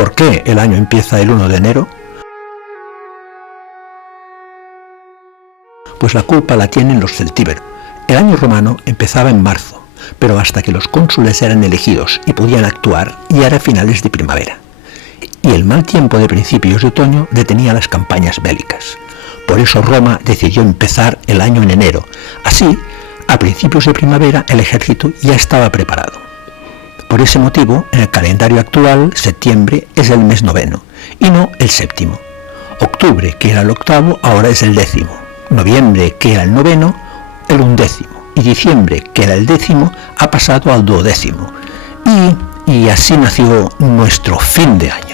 ¿Por qué el año empieza el 1 de enero? Pues la culpa la tienen los celtíberos. El año romano empezaba en marzo, pero hasta que los cónsules eran elegidos y podían actuar, ya era finales de primavera. Y el mal tiempo de principios de otoño detenía las campañas bélicas. Por eso Roma decidió empezar el año en enero. Así, a principios de primavera el ejército ya estaba preparado. Por ese motivo, en el calendario actual, septiembre es el mes noveno, y no el séptimo. Octubre, que era el octavo, ahora es el décimo. Noviembre, que era el noveno, el undécimo. Y diciembre, que era el décimo, ha pasado al duodécimo. Y así nació nuestro fin de año.